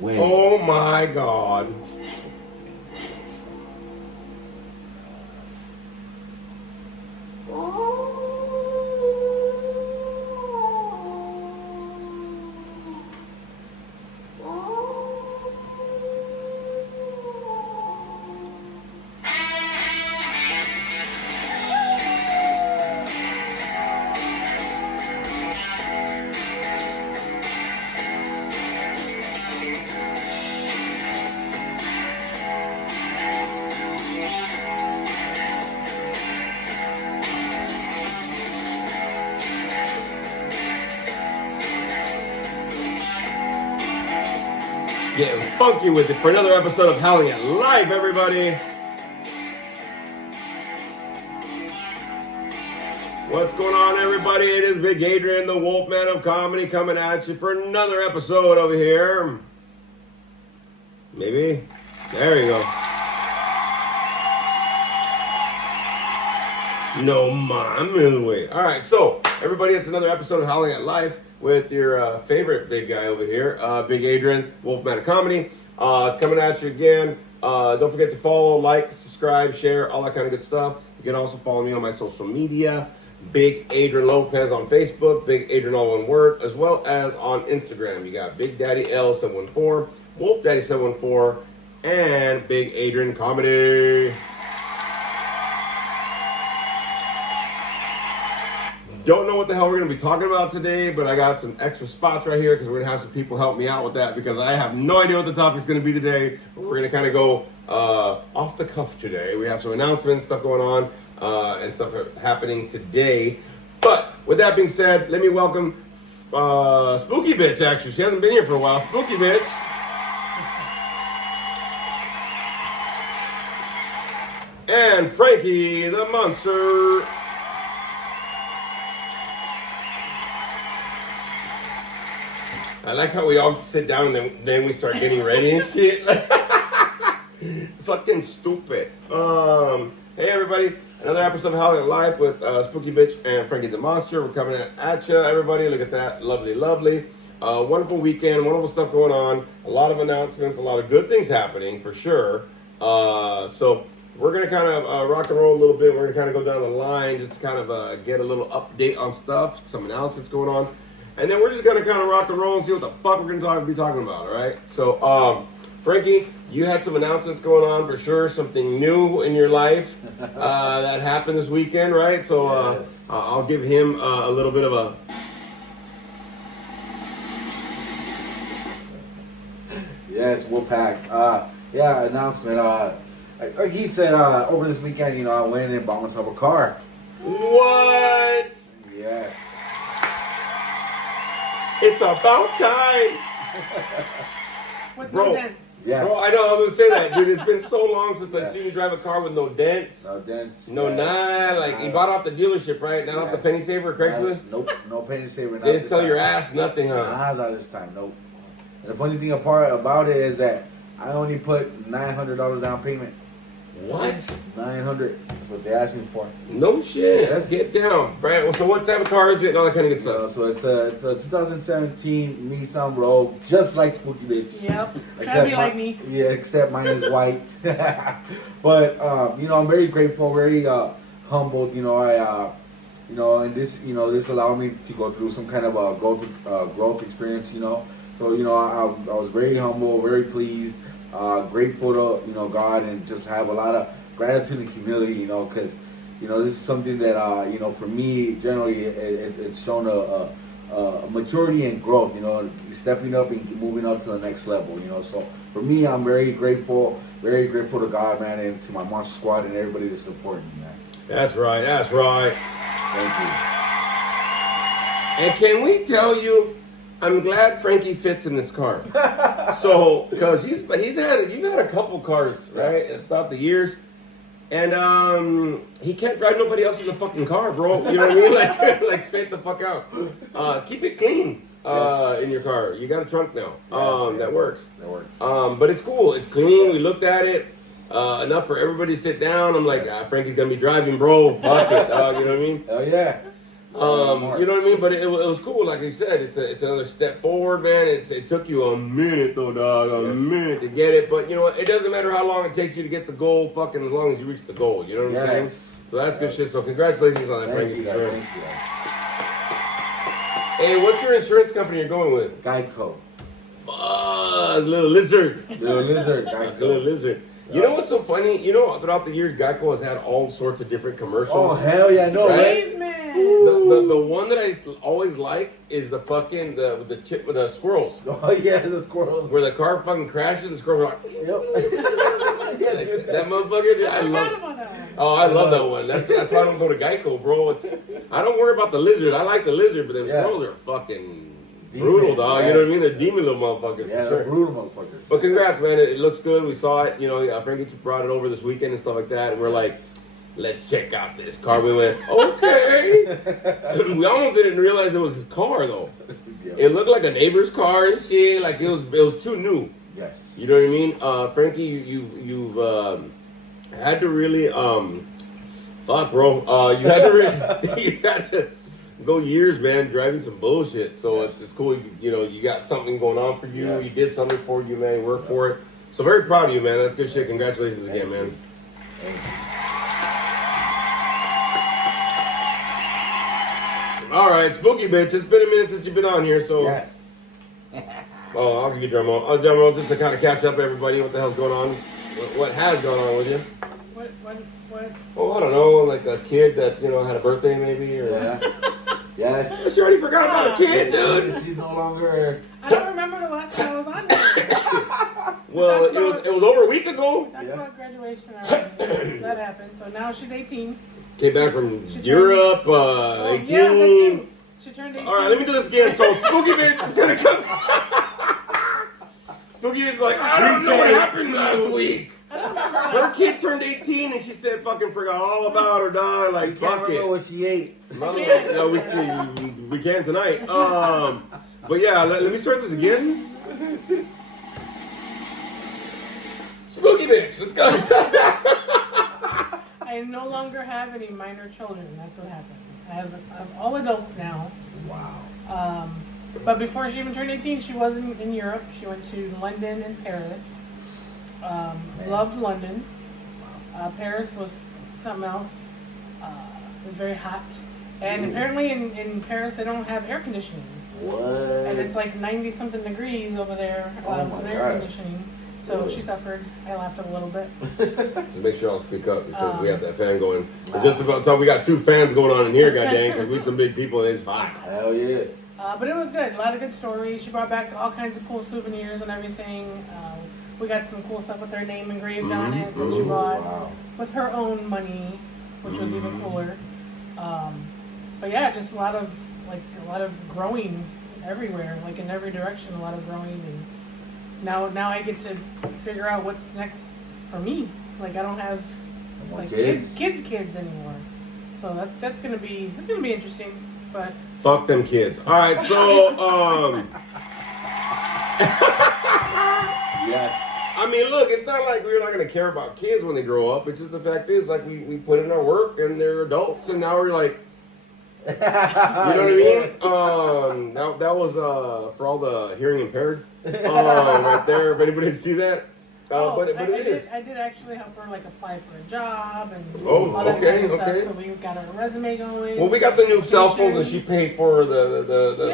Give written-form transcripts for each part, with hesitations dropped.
Win. Oh my God. Getting funky with it for another episode of Howling at Life, everybody. What's going on, everybody? It is Big Adrian, the Wolfman of Comedy, coming at you for another episode over here. Maybe. There you go. No, I'm in the way. All right, so, everybody, it's another episode of Howling at Life with your favorite big guy over here, Big Adrian, Wolfman of Comedy, coming at you again. Don't forget to follow, like, subscribe, share, all that kind of good stuff. You can also follow me on my social media, Big Adrian Lopez on Facebook, Big Adrian all one word, as well as on Instagram. You got Big Daddy L714, Wolf Daddy 714, and Big Adrian Comedy. Don't know what the hell we're going to be talking about today, but I got some extra spots right here because we're going to have some people help me out with that because I have no idea what the topic's going to be today. We're going to kind of go off the cuff today. We have some announcements, stuff going on, and stuff happening today. But with that being said, let me welcome Spooky Bitch, actually. She hasn't been here for a while. Spooky Bitch. And Frankie the Monster. I like how we all sit down and then we start getting ready and shit. Fucking stupid. Hey everybody, another episode of Howling at Life with Spooky Bitch and Frankie the Monster. We're coming at you, everybody. Look at that, lovely, lovely. Wonderful weekend, wonderful stuff going on. A lot of announcements, a lot of good things happening for sure. So we're gonna kind of rock and roll a little bit. We're gonna kind of go down the line just to kind of get a little update on stuff, some announcements going on. And then we're just going to kind of rock and roll and see what the fuck we're going to be talking about, all right? So, Frankie, you had some announcements going on for sure, something new in your life that happened this weekend, right? So Yes. I'll give him a little bit of a... Yes, Wolfpack. Yeah, announcement. Like he said, over this weekend, I went and bought myself a car. What? Yes. It's about time. With Bro. no dents. Yes. Bro, I know, I was going to say that, dude. It's been so long since I've Yes. seen you drive a car with no dents. No dents. No, like, you bought off the dealership, right? Not off the Yes. Penny Saver or Craigslist? Nope, no penny saver. They didn't sell your ass, nothing, huh? Not this time, nope. And the funny thing about it is that I only put $900 down payment. What? $900. That's what they asked me for. No shit. Yes. Get down, Brad. So what type of car is it and all that kind of good stuff? So it's a 2017 Nissan Rogue, just like Spooky Bitch. Yep. Try to be like me. Yeah, except mine is white. But I'm very grateful, very humbled. And this allowed me to go through some kind of a growth experience. So I was very humble, very pleased, grateful to God, and just have a lot of gratitude and humility. Because this is something that for me generally it's shown a maturity and growth. Stepping up and moving up to the next level. So for me, I'm very grateful to God, man, and to my Monster Squad and everybody that's supporting me, man. That's right. That's right. Thank you. And can we tell you, I'm glad Frankie fits in this car. So, because you've had a couple cars, right, throughout the years. And he can't drive nobody else in the fucking car, bro. You know what I mean? Like straight the fuck out. Keep it clean in your car. You got a trunk now. That works. That works. But it's cool. It's clean. We looked at it. Enough for everybody to sit down. I'm like, Frankie's gonna be driving, bro. Fuck it, dog. You know what I mean? Hell yeah. You know what I mean? But it was cool. Like I said, it's another step forward, man. It took you a minute though, dog. A minute to get it. But you know what? It doesn't matter how long it takes you to get the goal. Fucking as long as you reach the goal. You know what I'm saying? So that's good shit. So congratulations on that, Frankie. Hey, what's your insurance company you're going with? Geico. Fuck, little lizard. Geico. Little lizard. You know what's so funny? You know, throughout the years, Geico has had all sorts of different commercials. Oh, hell yeah, no, right? Caveman. The one that I always like is the fucking, the chip with the squirrels. Oh, yeah, the squirrels. Where the car fucking crashes and the squirrels are like, Yep. Yeah, like, dude, that motherfucker, dude, I love about that one. Oh, I love that one. That's why I don't go to Geico, bro. I don't worry about the lizard. I like the lizard, but them squirrels are fucking brutal, dog. You know what I mean? They're demon little motherfuckers. Yeah, for they're sure. brutal motherfuckers. But congrats, man. It looks good. We saw it. You know, Frankie brought it over this weekend and stuff like that. And we're like, let's check out this car. We went, okay. We almost didn't realize it was his car, though. Yeah. It looked like a neighbor's car and shit. Like, it was too new. Yes. You know what I mean? Frankie, you've had to really, fuck, bro. You had to really, you had to go years, man, driving some bullshit. So it's cool. You got something going on for you. Yes. You did something for you, man. You worked for it. So very proud of you, man. That's good shit. Congratulations again, man. All right, Spooky Bitch. It's been a minute since you've been on here, so. Yes. Oh, I'll give you drum roll. Drum roll just to kind of catch up, everybody. What the hell's going on? What has gone on with you? What? Oh, I don't know, like a kid that had a birthday, maybe, or. Yeah. Yes. She already forgot about a kid, dude. She's no longer. I don't remember the last time I was on there. Well, it was over a week ago. We talked about graduation already. That happened. So now she's 18. Came back from She turned- Europe, Oh, 18. yeah, that too. She turned 18. All right, let me do this again. So Spooky Bitch is gonna come. Spooky Bitch's like, I don't know what happened last week. I don't remember. Her kid turned 18 and she said fucking forgot all about her, dog. Like, Can't fuck remember it. what she ate. No, we can tonight. But yeah, let me start this again. Spooky Bitch, let's go. I no longer have any minor children. That's what happened. I'm all adult now. Wow. But before she even turned 18, she was in Europe. She went to London and Paris. Loved London. Paris was something else. It was very hot. And apparently in Paris they don't have air conditioning. What? And it's like 90 something degrees over there Oh my for the air God. conditioning. So she suffered. I laughed a little bit. So make sure I'll speak up because we have that fan going. Wow. Just about time we got two fans going on in here, goddamn, because we some big people and it's hot. Hell yeah. But it was good. A lot of good stories. She brought back all kinds of cool souvenirs and everything. We got some cool stuff with her name engraved on it that she bought with her own money, which was even cooler. But yeah, just a lot of growing everywhere, like in every direction, a lot of growing. And now I get to figure out what's next for me. Like I don't have like kids anymore. So that's gonna be interesting. But fuck them kids. All right, so Yeah. I mean, look, it's not like we're not gonna care about kids when they grow up. It's just the fact is, like we put in our work and they're adults, and now we're like, you know what I mean? That was for all the hearing impaired right there. If anybody didn't see that, but it is. I did actually help her like apply for a job and Oh, all that okay, kind of okay. stuff. So we got her resume going. Well, we got the new cell phone that she paid for the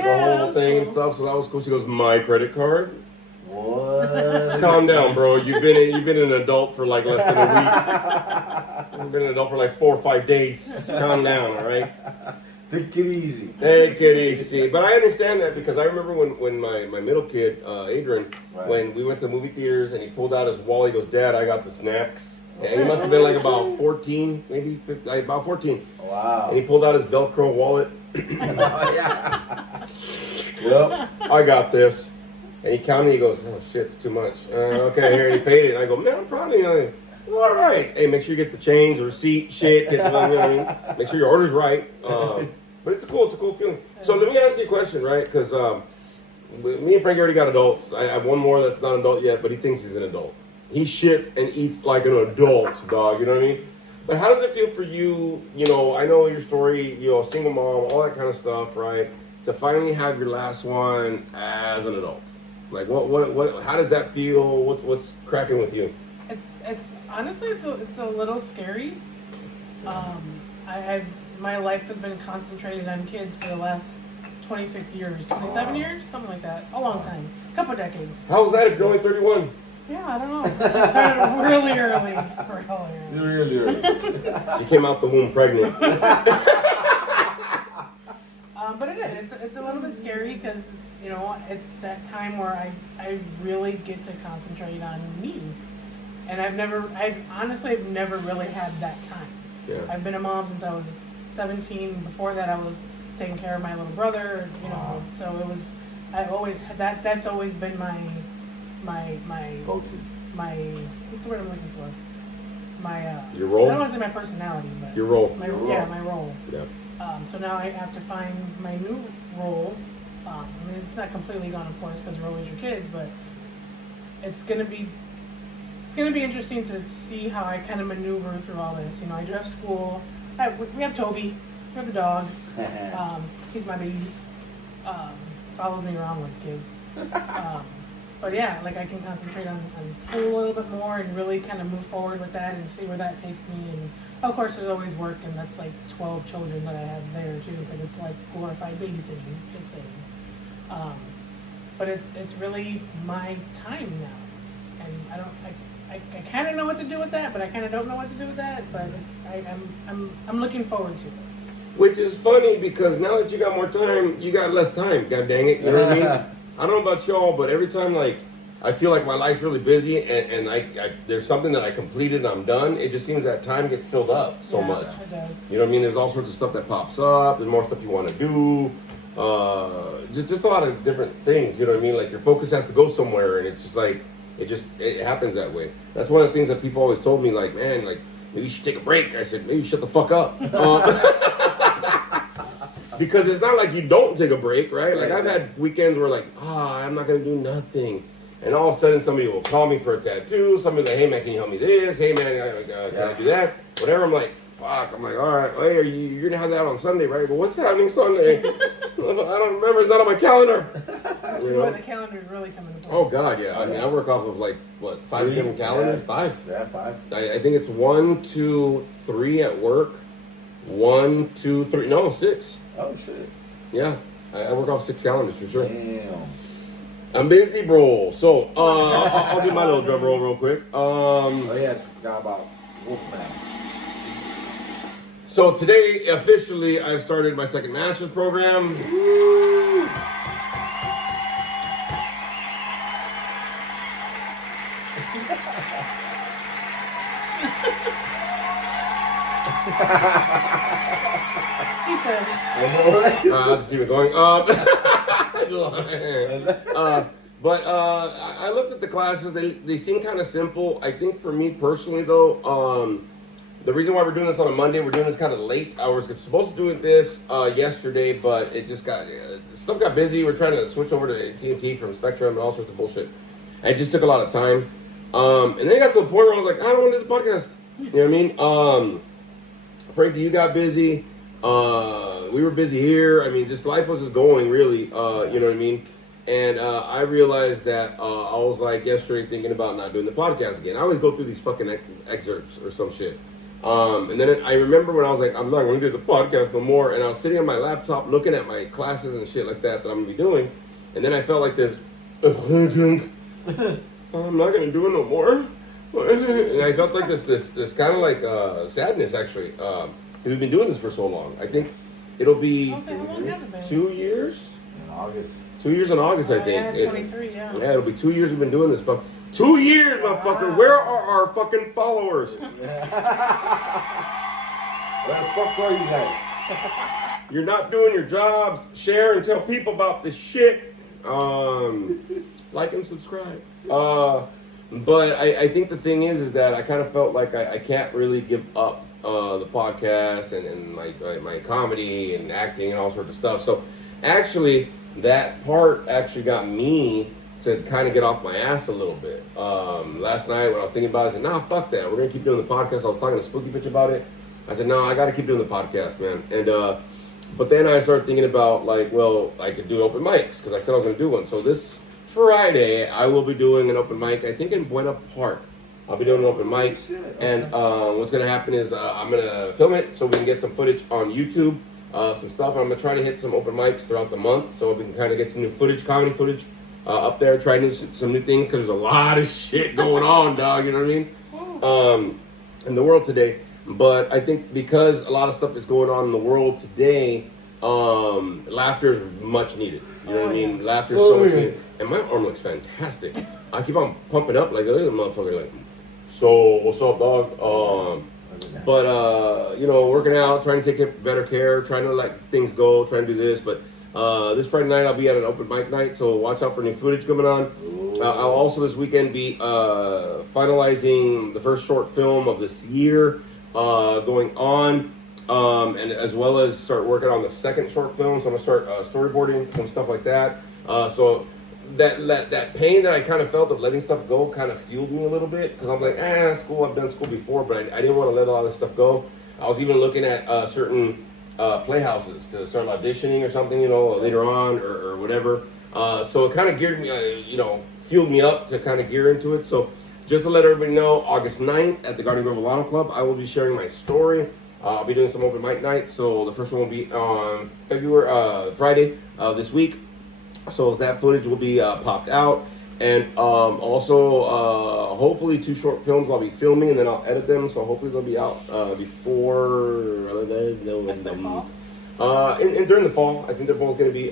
Yeah, whole thing and cool. stuff, so that was cool. She goes, my credit card. What? Calm down, bro. You've been an adult for like less than a week. You've been an adult for like 4 or 5 days. Calm down, all right? Take it easy. Take it easy. But I understand that because I remember when my middle kid, Adrian, when we went to movie theaters and he pulled out his wallet, he goes, Dad, I got the snacks. And he must have been like about 14, maybe 15, like about 14. Wow. And he pulled out his Velcro wallet. Yeah. Yep. I got this. And he counted, he goes, oh shit, it's too much. Okay, here, he paid it. And I go, man, I'm proud of you. Like, well, all right. Hey, make sure you get the change, the receipt, shit. Get the, make sure your order's right. But it's a cool feeling. So let me ask you a question, right? Because me and Frankie already got adults. I have one more that's not an adult yet, but he thinks he's an adult. He shits and eats like an adult, dog. You know what I mean? But how does it feel for you? You know, I know your story. You know, single mom, all that kind of stuff, right? To finally have your last one as an adult. Like, what? How does that feel? What's cracking with you? It's honestly it's a little scary. My life has been concentrated on kids for the last 26 years, 27 years, something like that. A long time, a couple decades. How was that if you're only 31? Yeah, I don't know. I started really early. Really early. You came out the womb pregnant. But it is. It's a little bit scary because, you know, it's that time where I really get to concentrate on me. And I've honestly never really had that time. Yeah. I've been a mom since I was 17. Before that, I was taking care of my little brother, you know, so it was, I always had that's always been my Go-to. what's the word I'm looking for? My, Your role? I don't want to say my personality, but Your role. my Your yeah, role. my role. Yeah. So now I have to find my new role. I mean, it's not completely gone, of course, because you're always your kids, but it's gonna be interesting to see how I kind of maneuver through all this. You know, I do have school. We have Toby. We have the dog. He's my baby. Follows me around like a kid. But yeah, like I can concentrate on school a little bit more and really kind of move forward with that and see where that takes me. And of course, there's always work, and that's like 12 children that I have there too, because it's like glorified babysitting. Just saying. But it's really my time now, and I kind of know what to do with that, but I kind of don't know what to do with that. But I'm looking forward to it. Which is funny because now that you got more time, you got less time. God dang it, you know what I mean? I don't know about y'all, but every time like I feel like my life's really busy and I there's something that I completed and I'm done, it just seems that time gets filled up so Yeah, much. It does. You know what I mean? There's all sorts of stuff that pops up. There's more stuff you want to do. Just a lot of different things. You know what I mean? Like your focus has to go somewhere, and it's just like it happens that way. That's one of the things that people always told me. Like, man, like maybe you should take a break. I said, maybe shut the fuck up. Because it's not like you don't take a break, right? Like I've had weekends where like, I'm not gonna do nothing, and all of a sudden somebody will call me for a tattoo. Somebody like, hey man, can you help me this? Hey man, can I do that? Whatever. I'm like, fuck. I'm like, all right. Hey, you're gonna have that on Sunday, right? But what's happening Sunday? I don't remember. It's not on my calendar. You know? Where the calendar's really coming to play. Oh God, yeah. I mean, I work off of like what 5 different calendars. Yeah. 5. Yeah, 5. I think it's 1, 2, 3 at work. 1, 2, 3. No, 6. Oh shit. Yeah, I work off 6 calendars for sure. Damn. I'm busy, bro. So, I'll do my little drum roll real quick. Oh yeah, I forgot about Wolfman. So today, officially, I've started my second master's program. Woo! He said, I'll just keep it going. But I looked at the classes. They seem kind of simple. I think for me personally, though, the reason why we're doing this on a Monday, we're doing this kind of late. I was supposed to do this yesterday, but it just stuff got busy. We're trying to switch over to AT&T from Spectrum and all sorts of bullshit. And it just took a lot of time. And then it got to the point where I was like, I don't want to do the podcast. You know what I mean? Frankie, you got busy. We were busy here. I mean, just life was just going really. You know what I mean? And I realized that I was like yesterday thinking about not doing the podcast again. I always go through these fucking excerpts or some shit. And then I remember when I was like, I'm not going to do the podcast no more. And I was sitting on my laptop looking at my classes and shit like that I'm going to be doing. And then I felt like this, I'm not going to do it no more. And I felt like this kind of like sadness actually. Because we've been doing this for so long. I think it'll be I'll say, how long has it been? 2 years. In August. 2 years in August, I think. Yeah, 23, yeah. Yeah, it'll be 2 years we've been doing this. 2 years, motherfucker. Wow. Where are our fucking followers? Where the fuck are you guys? You're not doing your jobs. Share and tell people about this shit. Like and subscribe. But I think the thing is that I kind of felt like I can't really give up the podcast and my comedy and acting and all sorts of stuff. So actually, that part actually got me to kind of get off my ass a little bit. Last night when I was thinking about it, I said, nah, fuck that. We're going to keep doing the podcast. I was talking to Spooky Bitch about it. I said, no, I got to keep doing the podcast, man. And, but then I started thinking about, like, well, I could do open mics because I said I was going to do one. So this Friday, I will be doing an open mic, I think in Buena Park. I'll be doing an open mic. And what's going to happen is I'm going to film it so we can get some footage on YouTube, some stuff. I'm going to try to hit some open mics throughout the month so we can kind of get some new footage, comedy footage up there, try some new things because there's a lot of shit going on, dog, you know what I mean? In the world today. But I think because a lot of stuff is going on in the world today, laughter is much needed. You know what I mean? Laughter is so much needed. And my arm looks fantastic. I keep on pumping up like a little motherfucker, like, so what's up, dog? But you know, working out, trying to take better care, trying to let things go, trying to do this. But this Friday night I'll be at an open mic night, so watch out for new footage coming on. I'll also this weekend be finalizing the first short film of this year. Going on, and as well as start working on the second short film. So I'm gonna start storyboarding some stuff like that. So that pain that I kind of felt of letting stuff go kind of fueled me a little bit because I'm like, school. I've done school before, but I didn't want to let a lot of stuff go. I was even looking at certain playhouses to start auditioning or something, you know, later on or whatever. So it kind of geared me, fueled me up to kind of gear into it. So. Just to let everybody know, August 9th at the Garden Grove Alano Club, I will be sharing my story. I'll be doing some open mic nights. So the first one will be on Friday this week. So that footage will be popped out. And also, hopefully 2 short films I'll be filming and then I'll edit them. So hopefully they'll be out before... and during the fall, I think they're both going to be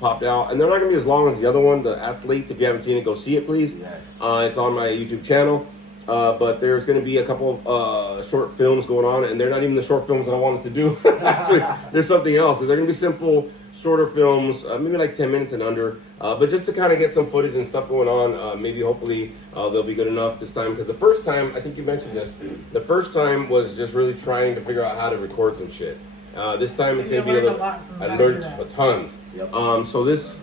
popped out, and they're not going to be as long as the other one, The Athlete. If you haven't seen it, go see it, please. Yes. It's on my YouTube channel. But there's going to be a couple of short films going on, and they're not even the short films that I wanted to do. Actually, there's something else. They're going to be simple, shorter films, maybe like 10 minutes and under. But just to kind of get some footage and stuff going on, maybe hopefully they'll be good enough this time. Because the first time, I think you mentioned this, the first time was just really trying to figure out how to record some shit. This time it's going to be a little. I learned tons. Yep. So this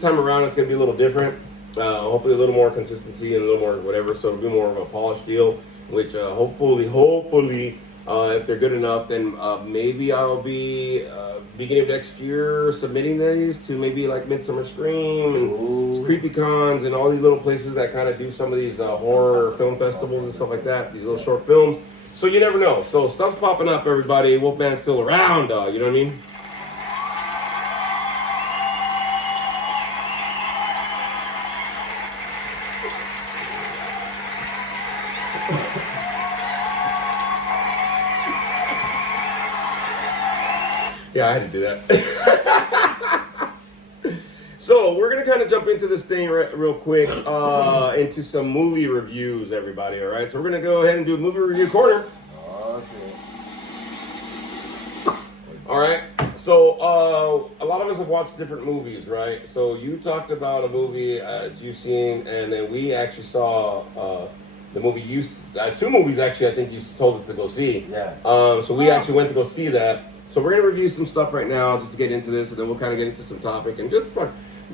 time around it's going to be a little different. Hopefully a little more consistency and a little more whatever. So it'll be more of a polished deal. Which hopefully, if they're good enough, then maybe I'll be beginning of next year submitting these to maybe like Midsummer Scream and Creepy Cons and all these little places that kind of do some of these horror film festivals and stuff like that. These little short films. So you never know. So stuff's popping up, everybody. Wolfman's still around, you know what I mean? Yeah, I had to do that. So we're going to kind of jump into this thing real quick, into some movie reviews, everybody, all right? So we're going to go ahead and do a movie review corner. All right, so a lot of us have watched different movies, right? So you talked about a movie that you've seen, and then we actually saw the movie you... 2 movies, actually, I think you told us to go see. Yeah. So we actually went to go see that. So we're going to review some stuff right now just to get into this, and then we'll kind of get into some topic and just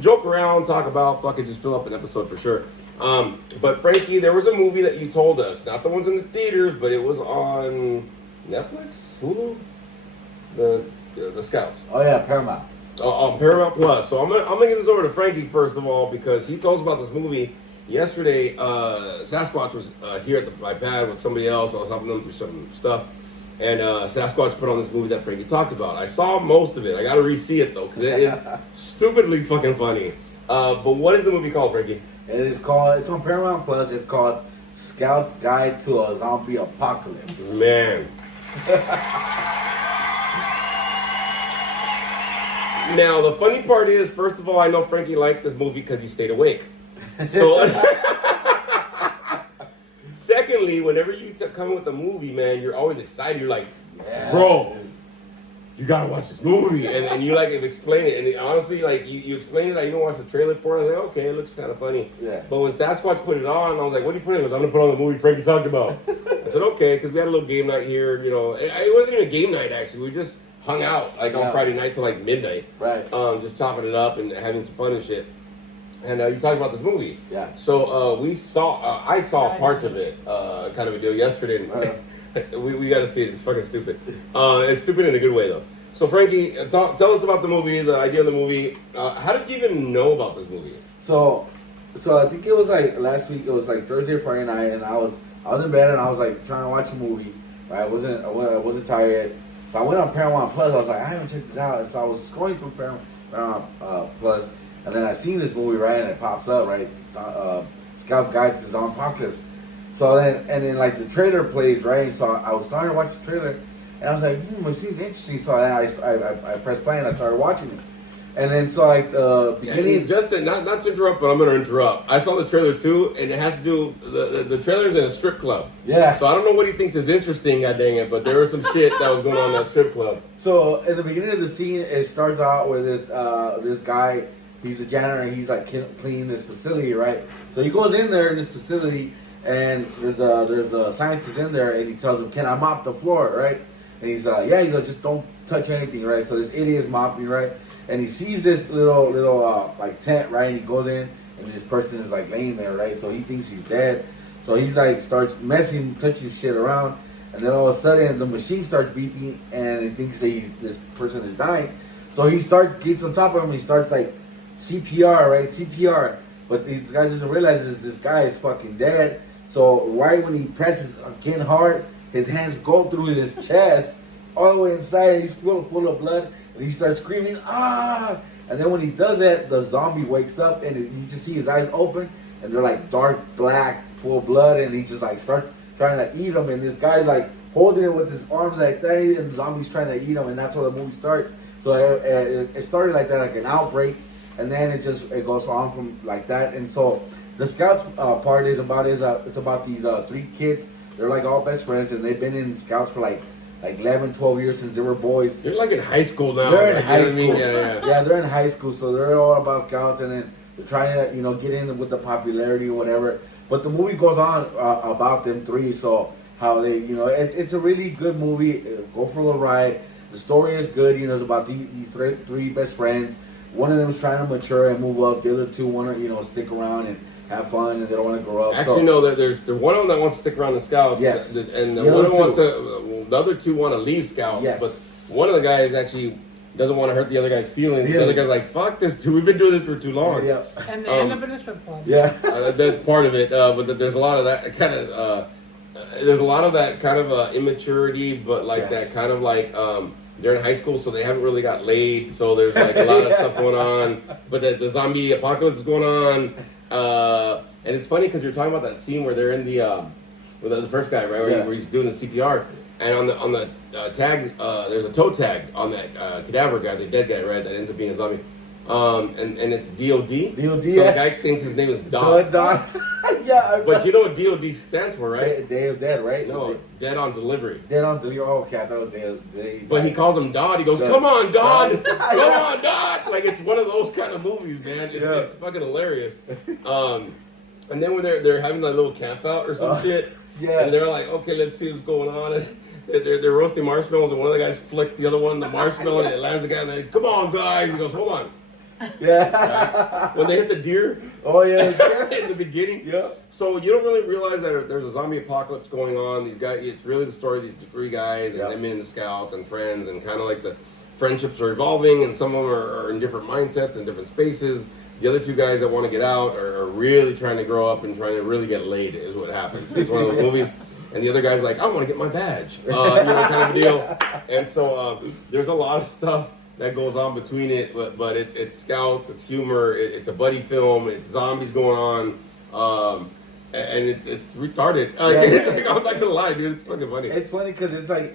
joke around, talk about, fucking just fill up an episode for sure. But Frankie, there was a movie that you told us, not the ones in the theaters, but it was on Netflix, Hulu, the Scouts. Oh yeah, Paramount. On Paramount Plus. So I'm gonna give this over to Frankie first of all because he told us about this movie yesterday. Sasquatch was here at my pad with somebody else. I was helping them through some stuff. And Sasquatch put on this movie that Frankie talked about. I saw most of it. I got to re-see it, though, because it is stupidly fucking funny. But what is the movie called, Frankie? It's on Paramount Plus. It's called Scout's Guide to a Zombie Apocalypse. Man. Now, the funny part is, first of all, I know Frankie liked this movie because he stayed awake. So... Secondly, whenever you come with a movie, man, you're always excited. You're like, bro, you gotta watch this movie, and you like explain it. And honestly, like you explained it, I even watched the trailer for it. I was like, okay, it looks kind of funny. Yeah. But when Sasquatch put it on, I was like, what do you put it? He goes, I'm gonna put on the movie Frankie talked about. I said, okay, because we had a little game night here. You know, it wasn't even a game night actually. We just hung out like on Friday night till like midnight. Right. Just chopping it up and having some fun and shit. and you talked about this movie. Yeah. So I saw parts of it, kind of a deal yesterday. And we got to see it. It's fucking stupid. It's stupid in a good way though. So Frankie, tell us about the movie, the idea of the movie. How did you even know about this movie? So I think it was like last week. It was like Thursday or Friday night, and I was in bed and I was like trying to watch a movie. Right? I wasn't tired, so I went on Paramount Plus. I was like, I haven't checked this out, and so I was scrolling through Paramount Plus, and then I seen this movie, right, and it pops up, right, Scout's Guide to Zombie Apocalypse. So then like the trailer plays, right. So I was starting to watch the trailer, and I was like, it seems interesting. So I pressed play and I started watching it. And then so like the beginning, just not to interrupt, but I'm going to interrupt. I saw the trailer too, and it has to do the trailer's in a strip club. Yeah. So I don't know what he thinks is interesting, god dang it, but there was some shit that was going on in that strip club. So in the beginning of the scene, it starts out with this guy. He's a janitor. And he's like cleaning this facility, right? So he goes in there in this facility, and there's a scientist in there, and he tells him, "Can I mop the floor?" Right? And he's like, "Just don't touch anything," right? So this idiot is mopping, right? And he sees this little like tent, right? And he goes in, and this person is like laying there, right? So he thinks he's dead. So he's like starts touching shit around, and then all of a sudden the machine starts beeping, and he thinks that this person is dying. So he gets on top of him. He starts like CPR, right? CPR. But this guy doesn't realize this guy is fucking dead. So right when he presses again hard, his hands go through his chest all the way inside. He's full of blood. And he starts screaming, ah! And then when he does that, the zombie wakes up and you just see his eyes open and they're like dark black, full of blood, and he just like starts trying to eat him. And this guy's like holding it with his arms like that, and the zombie's trying to eat him, and that's how the movie starts. So it started like that, like an outbreak, and then it goes on from like that. And so the Scouts part is about these 3 kids. They're like all best friends, and they've been in Scouts for like 11, 12 years since they were boys. They're like in high school now. They're in high school. Yeah, they're in high school, so they're all about Scouts, and then they're trying to, get in with the popularity or whatever. But the movie goes on about them 3, so how they, it's a really good movie. Go for the ride. The story is good. It's about these 3 best friends. One of them is trying to mature and move up. The other 2 want to, stick around and have fun, and they don't want to grow up. Actually, no. There's one of them that wants to stick around the Scouts. Yes. And the one wants to. The other 2 want to leave Scouts. Yes. But one of the guys actually doesn't want to hurt the other guy's feelings. The other guy's like, "Fuck this, dude. We've been doing this for too long." Yeah. And they end up in a strip club. Yeah. That's part of it. But there's a lot of that kind of. There's a lot of that kind of immaturity, but like that kind of like. They're in high school, so they haven't really got laid. So there's like a lot of stuff going on. But the zombie apocalypse is going on. And it's funny because you're talking about that scene where they're in with the first guy, right? Where he's doing the CPR. And on the tag, there's a toe tag on that cadaver guy, the dead guy, right? That ends up being a zombie. And it's DOD. DOD, So the guy thinks his name is Don. Don. Yeah. But you know what DOD stands for, right? Day of Dead, right? No, Dead on Delivery. Dead on Delivery. Oh, okay, I thought it was Day. But he calls him Don. He goes, "Come on, Don! Come on, Don!" Like it's one of those kind of movies, man. It's fucking hilarious. And then when they're having that little camp out or some shit, and they're like, "Okay, let's see what's going on." And they're roasting marshmallows, and one of the guys flicks the other one the marshmallow, and it lands the guy. And they, "Come on, guys!" He goes, "Hold on." Yeah. When they hit the deer. Oh yeah. In the beginning. Yeah. So you don't really realize that there's a zombie apocalypse going on. These guys, it's really the story of these 3 guys and them in the Scouts and friends, and kind of like the friendships are evolving, and some of them are in different mindsets and different spaces. The other 2 guys that want to get out are really trying to grow up and trying to really get laid is what happens. It's one of those movies. And the other guy's like, "I want to get my badge," kind of a deal. And so there's a lot of stuff that goes on between it, but it's Scouts, it's humor, it's a buddy film, it's zombies going on, and it's retarded. I'm not gonna lie, dude, it's fucking funny. It's funny because it's like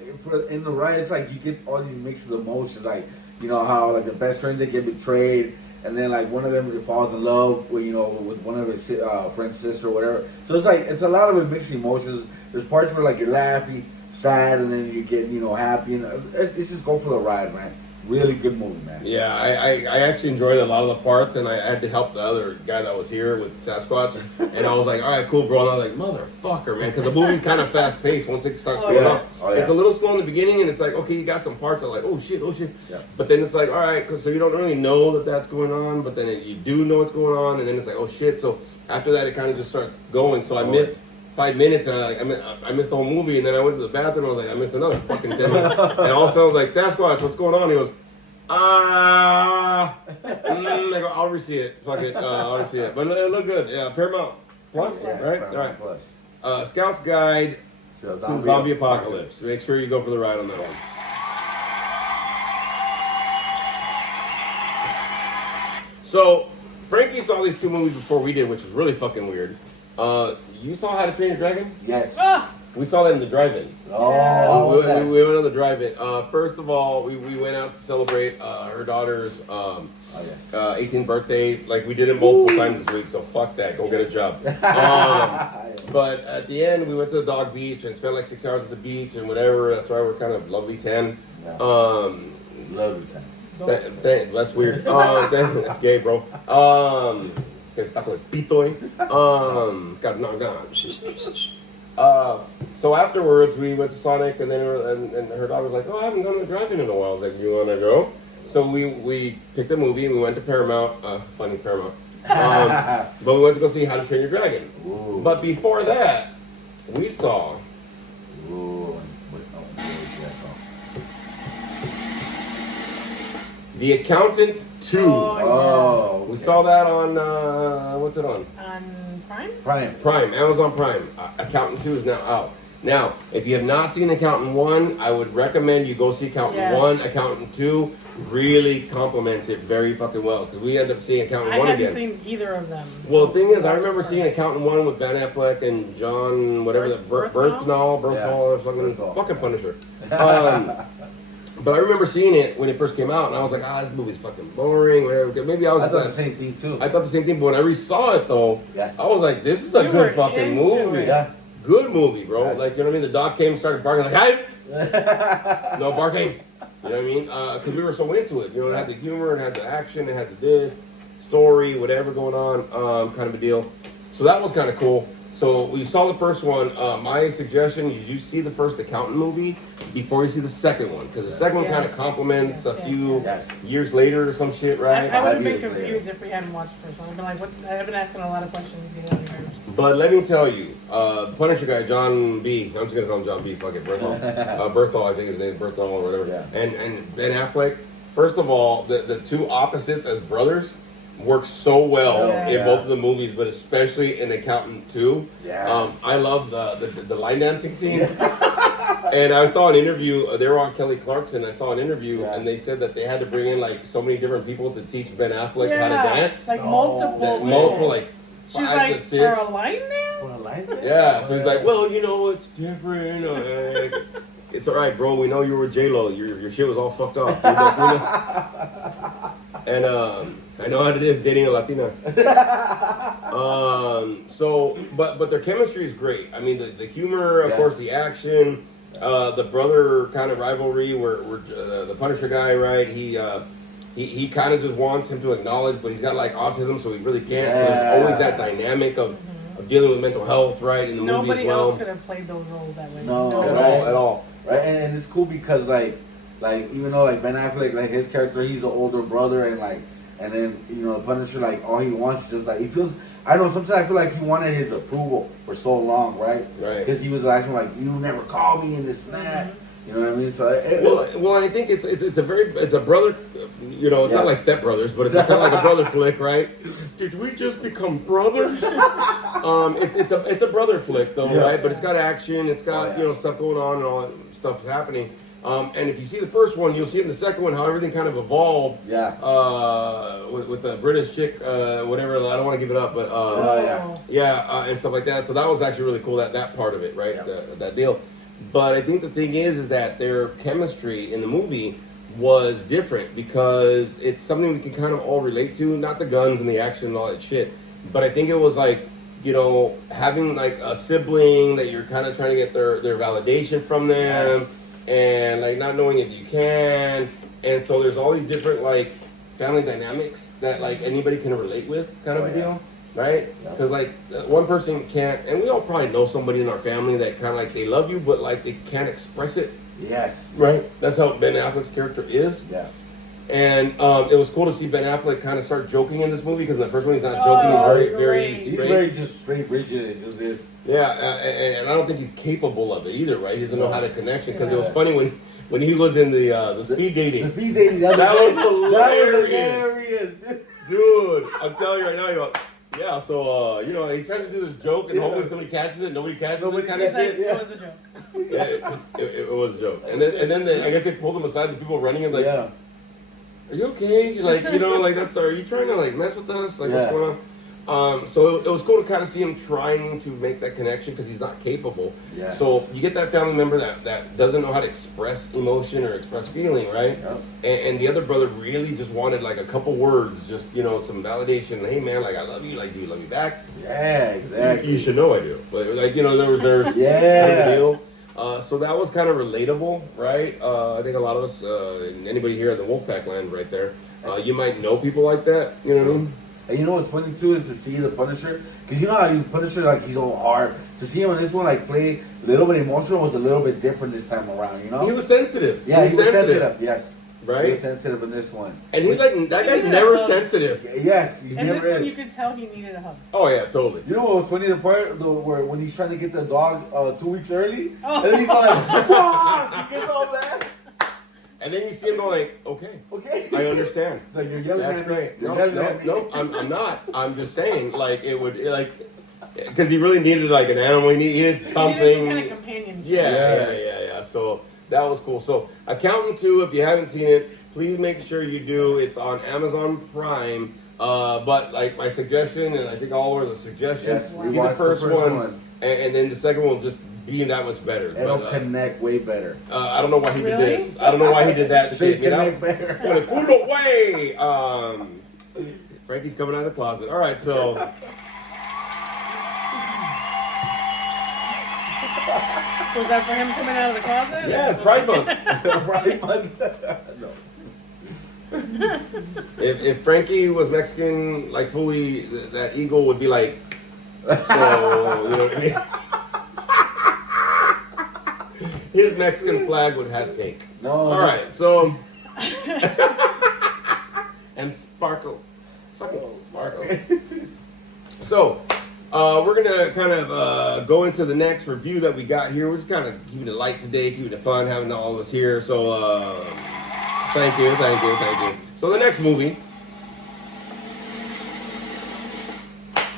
in the ride, it's like you get all these mixes of emotions, like how like the best friend, they get betrayed, and then like one of them falls in love with with one of his friend's sister or whatever. So it's a lot of mixed emotions. There's parts where like you're laughing, sad, and then you get happy, and it's just go for the ride, man. Really good movie, man. Yeah, I actually enjoyed a lot of the parts, and I had to help the other guy that was here with Sasquatch, and I was like, all right, cool, bro, and I was like, motherfucker, man, because the movie's kind of fast-paced once it starts going up. Oh, yeah. It's a little slow in the beginning, and it's like, okay, you got some parts that are like, oh, shit, Yeah. but then it's like, all right, so you don't really know that that's going on, but then you do know what's going on, and then it's like, oh, shit, so after that, it kind of just starts going, so I missed 5 minutes, and I missed the whole movie, and then I went to the bathroom, and I was like, I missed another fucking 10 minutes, and all of a sudden I was like, Sasquatch, what's going on? He goes, I go, I'll re-see it. Fuck it, I'll re-see it. But it looked good. Yeah, Paramount Plus, Yes, right? Paramount All right. Plus. Scout's Guide So, to Zombie Apocalypse. Make sure you go for the ride on that one. So, Frankie saw these two movies before we did, which was really fucking weird. You saw How to Train Your Dragon? Yes. Ah! We saw that in the drive-in. Oh, Yeah. how was that? We went on the drive-in. First of all, we went out to celebrate her daughter's Oh, yes. 18th birthday. Like, we did it multiple times this week, so fuck that. Go get a job. But at the end, we went to the dog beach and spent like 6 hours at the beach and whatever. That's why we're kind of lovely tan. Yeah. Lovely time. That's weird. That's gay, bro. Taco de pito, so afterwards, we went to Sonic, and then her dog was like, "Oh, I haven't gone to the drive-in in a while." I was like, "You want to go?" So we picked a movie, and we went to Paramount. Funny Paramount. But we went to go see How to Train Your Dragon. Ooh. But before that, we saw Ooh. Yes. The Accountant 2. Oh. We saw that on what's it on? On Prime? Prime, Amazon Prime. Accountant 2 is now out. Now, if you have not seen Accountant 1, I would recommend you go see Accountant Yes. 1. Accountant 2 really complements it very fucking well, because we end up seeing Accountant I 1 haven't again. seen either of them. Well, the thing is, I That's remember first. seeing Accountant 1 with Ben Affleck and John, whatever, Berthnall? Berthnall, or fucking Berthnall. Punisher. But I remember seeing it when it first came out, and I was like, this movie's fucking boring, whatever. Maybe I was I thought the same thing too. I thought the same thing, but when I re-saw it, though, Yes. I was like, this is a You were good fucking into movie. it. Yeah. Good movie, bro. Right. Like, you know what I mean? The dog came and started barking, like, hey! No barking. You know what I mean? Because we were so into it. You know, it had the humor, it had the action, it had the this, story, whatever going on, kind of a deal. So that was kind of cool. So we saw the first one. My suggestion is you see the first Accountant movie before you see the second one, because the second one kind of Yes. complements Yes, a yes, few yes. years later or some shit, I right? would have 5 been years later. confused if we hadn't watched the first one. I've been like, what? I've been asking a lot of questions. You know, But let me tell you, the Punisher guy, John B. I'm just gonna call him John B. Fuck it, Berthol. Berthol, I think his name is Berthol or whatever. Yeah. And Ben Affleck. First of all, the two opposites as brothers work so well Yeah. in both of the movies, but especially in Accountant 2. Yes. I love the line dancing scene. And I saw an interview. They were on Kelly Clarkson. I saw an interview, Yeah. and they said that they had to bring in like so many different people to teach Ben Affleck how to dance. Like Oh. multiple. That people. multiple like She's 5 like, to 6. for a line dance? For a line dance? Yeah, so he's like, well, you know, it's different. It's all right, bro. We know you were J Lo. Your shit was all fucked up. And I know how it is dating a Latina. But their chemistry is great. I mean, the humor, of Yes. course, the action, the brother kind of rivalry, where the Punisher guy, right? He kind of just wants him to acknowledge, but he's got like autism, so he really can't. So there's always that dynamic of dealing with mental health, right? In the movie as Nobody well. else could have played those roles that way. No. At all. Right, and it's cool because like even though like Ben Affleck, like his character, he's the older brother, and then you know the Punisher, like all he wants is just like he feels. I don't know. Sometimes I feel like he wanted his approval for so long, right? Right. Because he was asking like, "You never call me," and this and that. You know what I mean? So Well, and I think it's a brother. You know, it's not Yeah. like Step Brothers, but it's kind of like a brother flick, right? Did we just become brothers? It's a brother flick though, Yeah. right? But it's got action, it's got Oh, you know yes. stuff going on and all that stuff happening. And if you see the first one, you'll see in the second one how everything kind of evolved. Yeah. With the British chick, whatever. I don't want to give it up, but Oh, yeah. and stuff like that. So that was actually really cool. That part of it, right? Yeah. That deal. But I think the thing is that their chemistry in the movie was different because it's something we can kind of all relate to. Not the guns and the action and all that shit, but I think it was like, you know, having like a sibling that you're kind of trying to get their validation from them, Yes. and like not knowing if you can. and so there's all these different like family dynamics that like anybody can relate with, kind of a deal, right? Because like one person can't, and we all probably know somebody in our family that kind of like they love you, but like they can't express it. Yes. Right. That's how Ben Affleck's character is. Yeah. And it was cool to see Ben Affleck kind of start joking in this movie because in the first one he's not joking. He's very He's straight. very just straight, rigid. It just is. Yeah, and I don't think he's capable of it either, right? He doesn't know how to connection because it was funny when he was in the speed dating. The speed dating. That was hilarious. Dude, I'm telling you right now, yeah, so, you know, he tries to do this joke and hopefully somebody catches it, nobody catches it kind of shit. It was a joke. Yeah, it was a joke. And then I guess they pulled him aside, the people running him, like, are you okay? Like, you know, like, are you trying to, like, mess with us? Like, what's going on? So it was cool to kind of see him trying to make that connection because he's not capable. Yes. So you get that family member that doesn't know how to express emotion or express feeling, right? Yep. And the other brother really just wanted like a couple words, just, you know, some validation. Hey man, like I love you. Like, do you love me back? Yeah, exactly. You should know I do. But like, you know, there's kind of a deal. So that was kind of relatable, right? I think a lot of us, and anybody here in the Wolfpack land right there, you might know people like that. You know what I mean? And you know what's funny too is to see the Punisher, because you know how Punisher, like, he's all hard. To see him in this one like play a little bit emotional was a little bit different this time around. You know, He was sensitive. Yeah, he was sensitive. Yes, right. He was sensitive in this one, and he's like, that guy's never sensitive. Yes, he and never this one is. you could tell he needed a hug. Oh yeah, totally. You know what was funny? The part where when he's trying to get the dog 2 weeks early, and he's like, "Fuck!" He gets all mad. And then you see him go like, okay, I understand. It's like, you're yelling That's at me. great. You're yelling at me. No, I'm not. I'm just saying, like, it would, like, because he really needed, like, an animal. He needed something. He needed some kind of companionship. Yeah. So that was cool. So, Accountant 2, if you haven't seen it, please make sure you do. It's on Amazon Prime. But, like, my suggestion, and I think all were the suggestions, see the first one. And then the second one will just be that much better. It'll connect way better. I don't know why he did Really? this. I don't know why he did that They shit. You know? connect better. Culo way. Frankie's coming out of the closet. All right, so. Was that for him coming out of the closet? Yeah, it's Pride Month. No. If Frankie was Mexican, like fully, that eagle would be like. So, you know what I mean? His Mexican flag would have pink. No. All right, so. And sparkles. Fucking sparkles. So, we're going to kind of go into the next review that we got here. We're just kind of keeping it light today, keeping it fun, having all of us here. So, thank you. So, the next movie,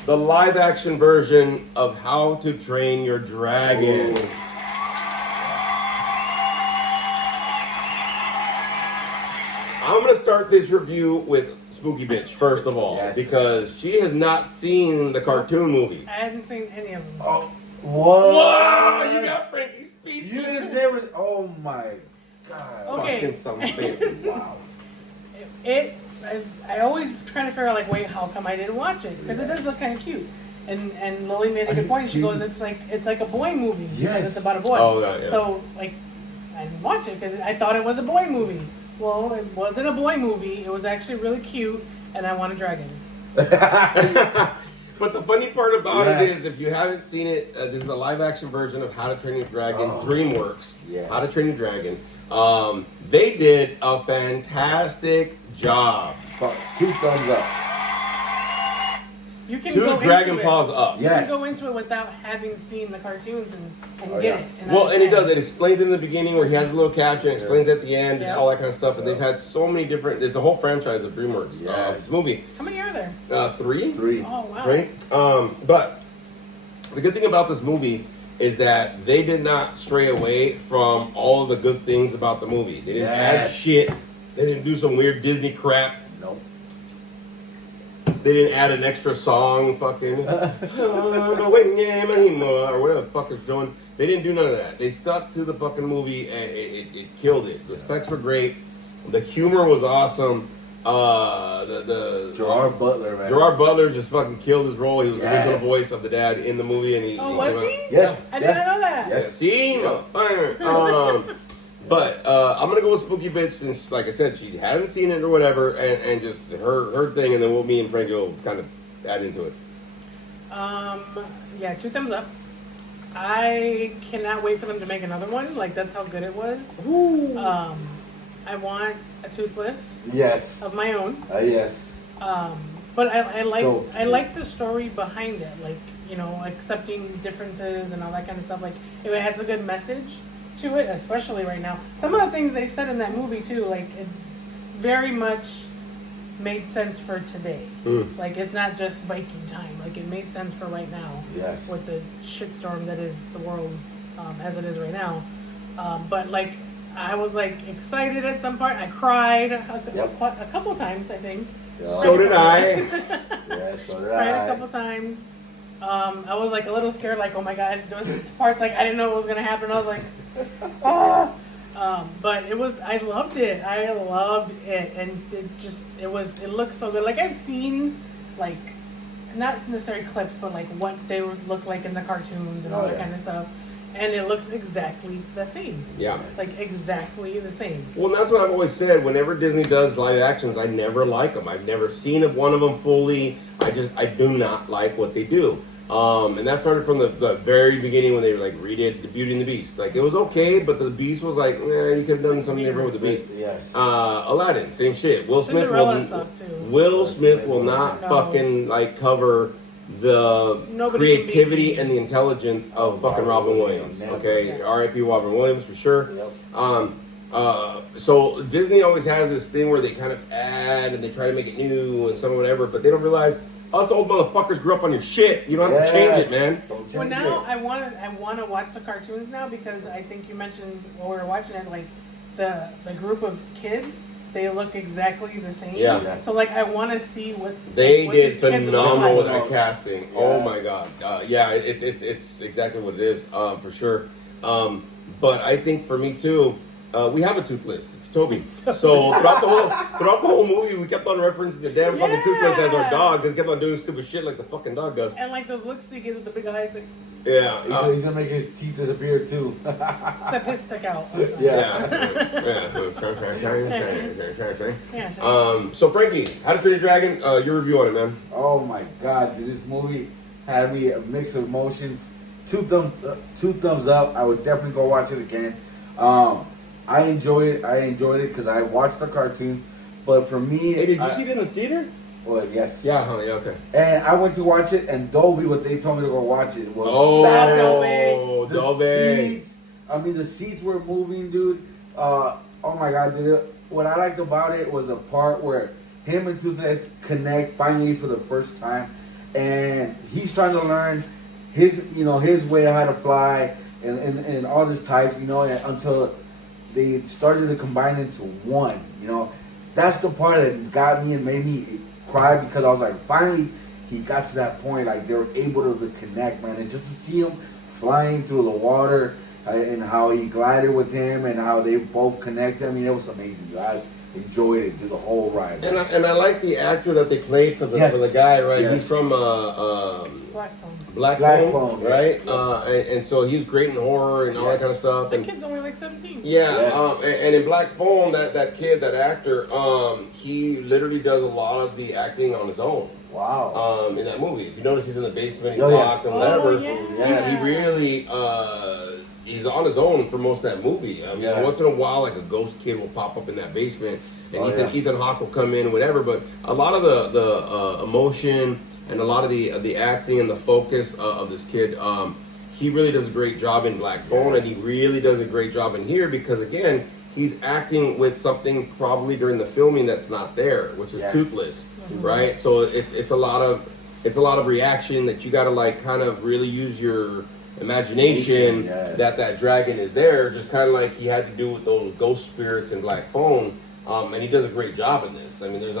the live action version of How to Train Your Dragon. Ooh. I'm going to start this review with Spooky Bitch, first of all, because she has not seen the cartoon movies. I hadn't seen any of them. Oh, what? Whoa, you got Frankie speechless. You didn't say oh my god. Okay. Fucking something. Wow. I always trying to figure out, like, wait, how come I didn't watch it? Because it does look kind of cute. And Lily made a good point. She goes, it's like a boy movie. Yes. It's about a boy. Oh, yeah. So, like, I didn't watch it because I thought it was a boy movie. Well, it wasn't a boy movie. It was actually really cute, and I want a dragon. But the funny part about it is, if you haven't seen it, this is a live action version of How to Train Your Dragon, DreamWorks. Yes. How to Train Your Dragon. They did a fantastic job. 2 thumbs up. You can 2 go Dragon into Paws it. up. You Yes. can go into it without having seen the cartoons and Oh, get yeah. it. Well, and it understand. does. It explains it in the beginning where he has a little caption, explains it at the end, and all that kind of stuff. And they've had so many different. It's a whole franchise of DreamWorks. Yes. Movie. How many are there? 3. 3. Oh, wow. Right? But the good thing about this movie is that they did not stray away from all of the good things about the movie. They didn't add shit. They didn't do some weird Disney crap. Nope. They didn't add an extra song, fucking, or whatever the fuck they're doing. They didn't do none of that. They stuck to the fucking movie, and it killed it. The effects were great. The humor was awesome. The Gerard Butler, man. Gerard Butler just fucking killed his role. He was the original Yes. voice of the dad in the movie, and Oh, was he? Yes. I didn't know that. Yes. See, motherfucker. But I'm gonna go with Spooky Bitch since, like I said, she hasn't seen it or whatever, and just her thing, and then me and Frankie will kind of add into it. Yeah, 2 thumbs up. I cannot wait for them to make another one. Like, that's how good it was. Ooh. I want a Toothless Yes. of my own. Yes. But I like So I like the story behind it. Like, you know, accepting differences and all that kind of stuff. Like, it has a good message to it, especially right now. Some of the things they said in that movie too, like, it very much made sense for today. Like, it's not just Viking time. Like, it made sense for right now. Yes. With the shitstorm that is the world as it is right now. But like, I was like excited at some part. I cried a couple times, I think. Yeah. So did I. Yeah, so did Cried a I. couple times. I was like a little scared, like, oh my god, there was parts like I didn't know what was gonna happen. I was like, ah. But I loved it. I loved it, and it looked so good. Like, I've seen, like, not necessarily clips, but like what they would look like in the cartoons and all that kind of stuff, and it looks exactly the same. Yeah. Like, exactly the same. Well, that's what I've always said. Whenever Disney does live actions, I never like them. I've never seen one of them fully. I do not like what they do. And that started from the very beginning when they like redid the Beauty and the Beast. Like, it was okay, but the Beast was like, you could have done something different with the Beast. Yes. Aladdin, same shit. Will Smith Cinderella sucked too. Will Smith will not No. fucking like cover the Nobody can creativity beat and the intelligence of fucking Robin Williams. Never. Okay, Yeah. R.I.P. Robin Williams for sure. Yep. So Disney always has this thing where they kind of add and they try to make it new and some whatever, but they don't realize us old motherfuckers grew up on your shit. You don't have to change it, man. Don't change Well, now it. I want to watch the cartoons now, because I think you mentioned while we were watching it, like the group of kids, they look exactly the same. Yeah. So like, I want to see what They what did these kids look phenomenal with like. that casting. Oh my god, yeah, it's exactly what it is, for sure. But I think for me too, we have a Toothless. It's Toby. So throughout the whole movie, we kept on referencing the damn fucking Toothless as our dog, because he kept on doing stupid shit like the fucking dog does. And like those looks he gives with the big eyes, like, Yeah. He's gonna make his teeth disappear too. except his stuck out. Yeah, sure. So Frankie, How to Train Your Dragon, your review on it, man. Oh my god, dude, this movie had me a mix of emotions. 2 thumbs up. I would definitely go watch it again. I enjoyed it because I watched the cartoons. But for me, Hey, did you see it in the theater? Well, yes. Yeah, okay. And I went to watch it, and Dolby, what they told me to go watch it was Oh, The Dolby. seats, I mean, the seats were moving, dude. Oh my god, dude. What I liked about it was the part where him and Toothless connect finally for the first time, and he's trying to learn his way of how to fly and all these types, until they started to combine into one. That's the part that got me and made me cry, because I was like, finally he got to that point, like they were able to connect, man, and just to see him flying through the water and how he glided with him and how they both connected. I mean, it was amazing. I enjoyed it through the whole ride. And I like the actor that they played for the guy, right? Yes. He's from Black Phone. Black Phone, Phone, right? And so he's great in horror and all that kind of stuff. The And kid's only like 17. yeah, Yes. And in Black Phone, that kid, that actor, he literally does a lot of the acting on his own. Wow. In that movie, if you notice, he's in the basement, he's Oh, yeah. locked and whatever. Oh, yeah. He really, he's on his own for most of that movie. I mean, once in a while, like a ghost kid will pop up in that basement, and Ethan Hawke will come in, whatever. But a lot of the emotion and a lot of the acting and the focus of this kid, he really does a great job in Black Phone, and he really does a great job in here, because again, he's acting with something probably during the filming that's not there, which is Toothless, right? So it's a lot of reaction that you got to like kind of really use your imagination that dragon is there, just kind of like he had to do with those ghost spirits in Black Phone, and he does a great job in this. I mean, there's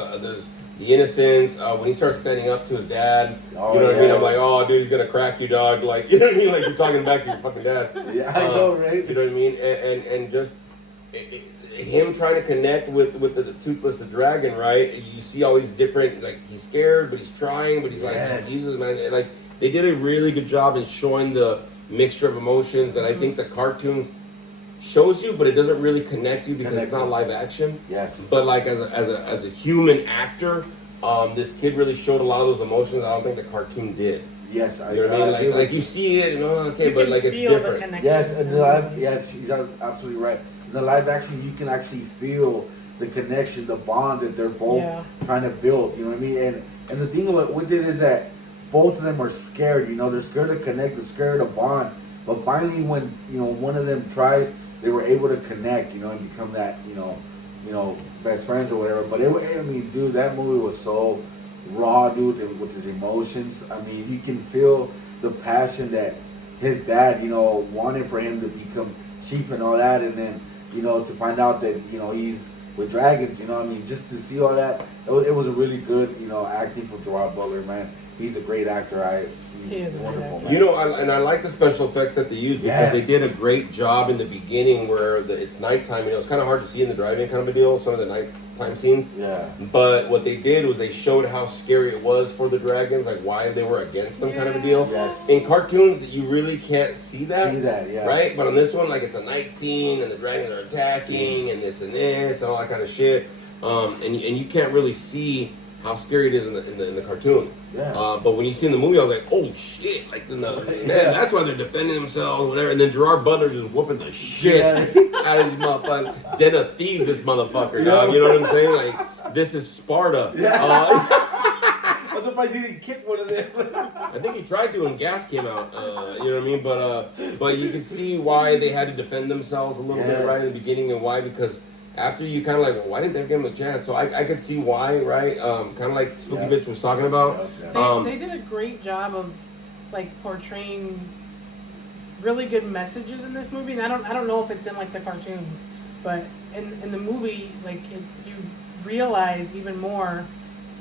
the innocence when he starts standing up to his dad. You know what I mean? I'm like, oh, dude, he's gonna crack you, dog. Like, you know what I mean? Like, you're talking back to your fucking dad. Yeah, I know, right? You know what I mean? And just him trying to connect with the Toothless, the dragon, right? You see all these different, like, he's scared, but he's trying, but he's like, Jesus, man. And, like, they did a really good job in showing the mixture of emotions that I think the cartoon shows you, but it doesn't really connect you because it's Connect not you. live action. Yes. But like as a human actor, this kid really showed a lot of those emotions. I don't think the cartoon did. Yes, You know what I mean? agree. Like you see it, and okay, You but can like it's feel the different. connection. Yes, and the live, yes, she's absolutely right. In the live action, you can actually feel the connection, the bond that they're both trying to build. You know what I mean? And the thing with it is that both of them are scared. You know, they're scared to connect, they're scared to bond. But finally, when one of them tries, they were able to connect. You know, and become that best friends or whatever. But I mean, dude, that movie was so raw, dude, with his emotions. I mean, you can feel the passion that his dad, wanted for him to become chief and all that, and then, to find out that, he's with dragons, I mean, just to see all that, it was a really good, acting from Gerard Butler, man. He's a great actor. He is wonderful, wonderful. man. I like the special effects that they used because they did a great job in the beginning where it's nighttime. It's kind of hard to see in the drive-in kind of a deal, some of the nighttime scenes. Yeah. But what they did was they showed how scary it was for the dragons, like why they were against them kind of a deal. Yes. In cartoons, you really can't see that. Yeah. Right? But on this one, like it's a night scene and the dragons are attacking and this and all that kind of shit. And you can't really see how scary it is in the cartoon. Yeah. But when you see in the movie, I was like, oh shit! Like, man, that's why they're defending themselves, whatever. And then Gerard Butler just whooping the shit out of these motherfuckers. Den of thieves, this motherfucker, dog. You know what I'm saying? Like, this is Sparta. I'm surprised he didn't kick one of them. I think he tried to, and gas came out. You know what I mean? But you can see why they had to defend themselves a little bit right in the beginning, and why, because after you kind of like, well, why didn't they give him a chance? So I could see why, right? Kind of like Spooky Bitch was talking about. They did a great job of like portraying really good messages in this movie. And I don't know if it's in like the cartoons, but in the movie, like you realize even more,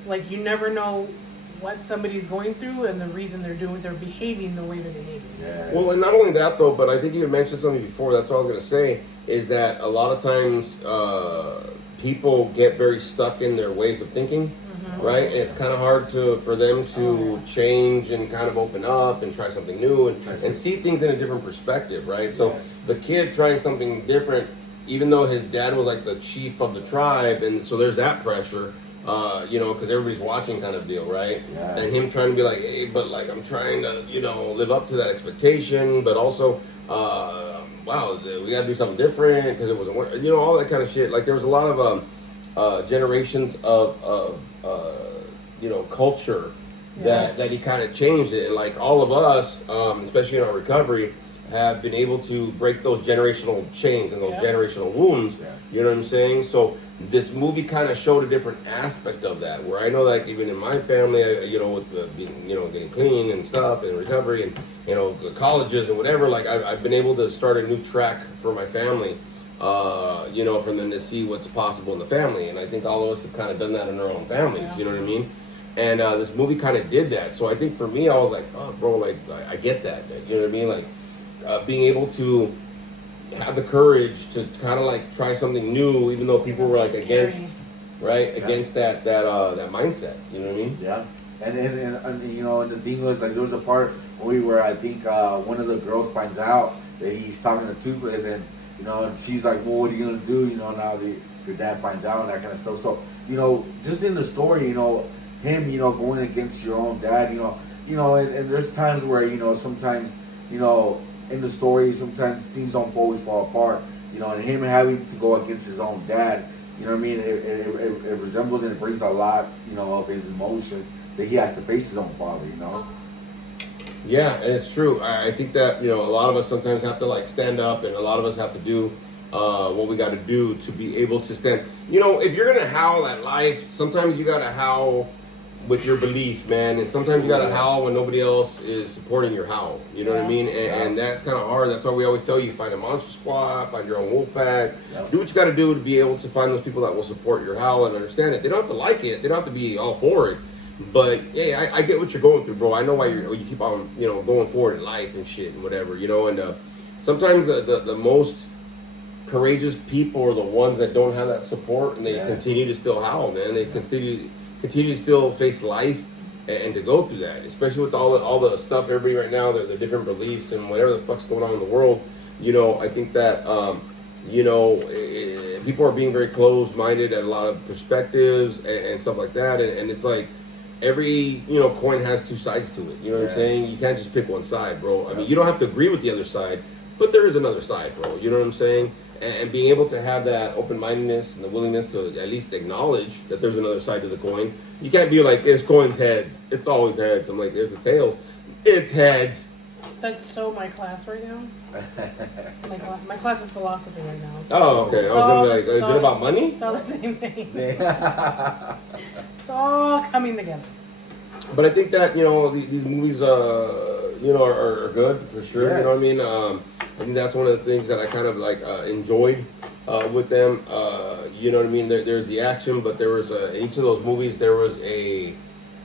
like you never know what somebody's going through and the reason they're behaving the way they're behaving. Yeah. Well, and not only that though, but I think you mentioned something before. That's what I was going to say. Is that a lot of times people get very stuck in their ways of thinking, right? And it's kind of hard for them to change and kind of open up and try something new and see things in a different perspective, right? So the kid trying something different, even though his dad was like the chief of the tribe, and so there's that pressure, because everybody's watching kind of deal, right? Yeah. And him trying to be like, hey, but like I'm trying to, live up to that expectation, but also, wow, we got to do something different because it wasn't working. All that kind of shit. Like there was a lot of generations of culture that he kind of changed it. And like all of us, especially in our recovery, have been able to break those generational chains and those generational wounds. Yes. You know what I'm saying? So this movie kind of showed a different aspect of that. Where I know, like even in my family, with being, getting clean and stuff and recovery and the colleges and whatever, like I've been able to start a new track for my family. For them to see what's possible in the family, and I think all of us have kind of done that in our own families. Yeah. You know what I mean? And this movie kind of did that. So I think for me, I was like, "Fuck, bro! Like I get that. You know what I mean? Like being able to have the courage to kind of like try something new, even though people were like against that mindset. You know what I mean? Yeah. And and the thing was, like, there was a part where I think one of the girls finds out that he's talking to Toothless, and and she's like, well, what are you gonna do? Now that your dad finds out and that kind of stuff. So just in the story, him, going against your own dad, and there's times where sometimes in the story, sometimes things don't always fall apart, and him having to go against his own dad, you know what I mean? It resembles and it brings a lot, of his emotion that he has to face his own father, Yeah, and it's true. I think that, a lot of us sometimes have to like stand up, and a lot of us have to do what we got to do to be able to stand. If you're going to howl at life, sometimes you got to howl with your belief, man. And sometimes you got to howl when nobody else is supporting your howl. You know what I mean? And that's kind of hard. That's why we always tell you, find a monster squad, find your own wolf pack. Do what you got to do to be able to find those people that will support your howl and understand it. They don't have to like it. They don't have to be all for it. But hey, I get what you're going through, bro. I know why you keep on, going forward in life and shit and whatever, And sometimes the most courageous people are the ones that don't have that support, and they continue to still howl, man. They continue to still face life and to go through that, especially with all the stuff everybody right now, the different beliefs and whatever the fuck's going on in the world. I think that people are being very closed-minded at a lot of perspectives and stuff like that, and it's like every coin has two sides to it. You know what I'm saying? You can't just pick one side, bro. I mean, you don't have to agree with the other side, but there is another side, bro. You know what I'm saying? And being able to have that open-mindedness and the willingness to at least acknowledge that there's another side to the coin. You can't be like, this coin's heads. It's always heads. I'm like, there's the tails. It's heads. That's so my class right now. My class is philosophy right now. Oh, okay. I was going to be like, is it about money? It's all the same thing. It's all coming together. But I think that, these movies, are good for sure. Yes. You know what I mean? I think that's one of the things that I kind of like enjoyed with them. You know what I mean? There's the action, but there was in each of those movies there was a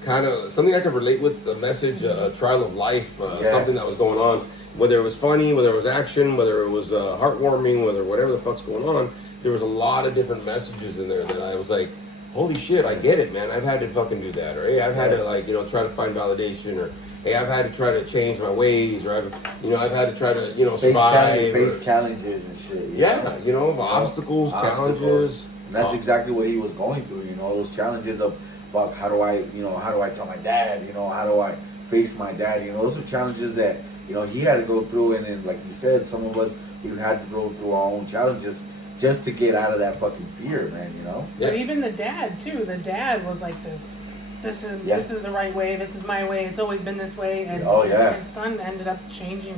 kind of something I could relate with, a message, a trial of life, something that was going on. Whether it was funny, whether it was action, whether it was heartwarming, whatever the fuck's going on, there was a lot of different messages in there that I was like, holy shit, I get it, man. I've had to fucking do that, or hey, I've had to try to find validation, or hey, I've had to try to change my ways, or I've had to try to survive, face challenges and shit. Obstacles, challenges. And that's exactly what he was going through. Those challenges of, fuck, how do I tell my dad? How do I face my dad? Those are challenges that he had to go through, and then like you said, some of us we had to go through our own challenges just to get out of that fucking fear, man. Yeah. But even the dad too. The dad was like this. This is the right way. This is my way. It's always been this way. And his son ended up changing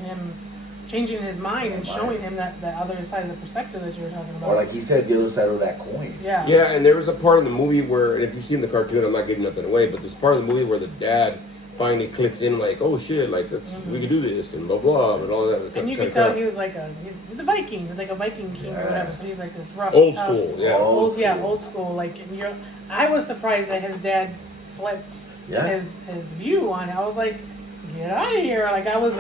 his mind and showing him that other side of the perspective that you were talking about. Or like he said, the other side of that coin. Yeah. Yeah, and there was a part of the movie where, and if you've seen the cartoon, I'm not giving nothing away, but there's part of the movie where the dad finally clicks in, like, oh shit, like we can do this, and blah blah, and all that. And you could tell he was like he's a Viking. He's like a Viking king or whatever. So he's like this rough, old tough, school, yeah, old school. Like, I was surprised that his dad flipped his view on it. I was like, get out of here! Like, I was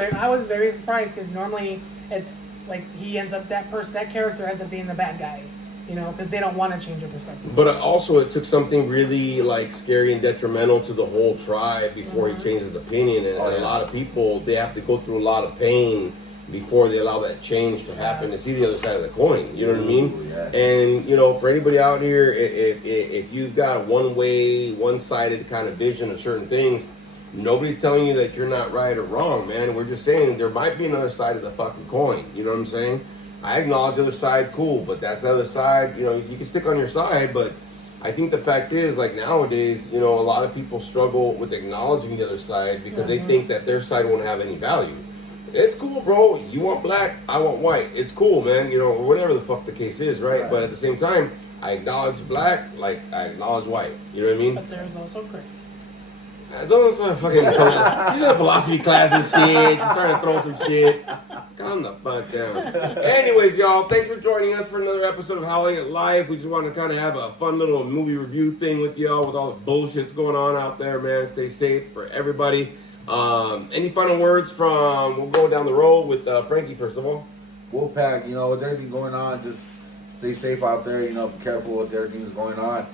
very surprised, because normally it's like that character ends up being the bad guy. Because they don't want to change their perspective. But also, it took something really like scary and detrimental to the whole tribe before he changed his opinion. And a lot of people, they have to go through a lot of pain before they allow that change to happen, to see the other side of the coin. You know what I mean? Yes. And for anybody out here, if you've got one-sided kind of vision of certain things, nobody's telling you that you're not right or wrong, man. We're just saying there might be another side of the fucking coin. You know what I'm saying? I acknowledge the other side, cool, but that's the other side. You can stick on your side, but I think the fact is, like nowadays, a lot of people struggle with acknowledging the other side because they think that their side won't have any value. It's cool, bro. You want black, I want white. It's cool, man. Or whatever the fuck the case is, right? But at the same time, I acknowledge black like I acknowledge white. You know what I mean? But there's also gray. Those are fucking. She's in a philosophy class and shit. She's starting to throw some shit. Calm the fuck down. Anyways, y'all, thanks for joining us for another episode of Howling at Life. We just wanted to kind of have a fun little movie review thing with y'all, with all the bullshits going on out there, man. Stay safe for everybody. Any final words we'll go down the road with Frankie, first of all. Wolfpack, with everything going on, just stay safe out there. Be careful with everything that's going on.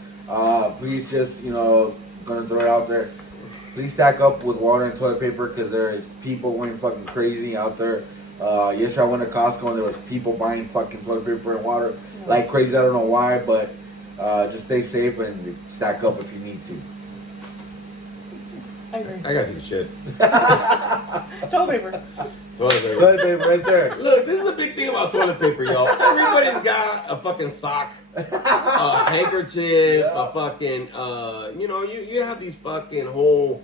Please just, gonna throw it out there. Please stack up with water and toilet paper, because there is people going fucking crazy out there. Yesterday I went to Costco and there was people buying fucking toilet paper and water like crazy. I don't know why, but just stay safe and stack up if you need to. I agree. I gotta take a shit. Toilet paper. Toilet paper right there. Look, this is a big thing about toilet paper, y'all. Everybody's got a fucking sock, a handkerchief, a fucking, you have these fucking whole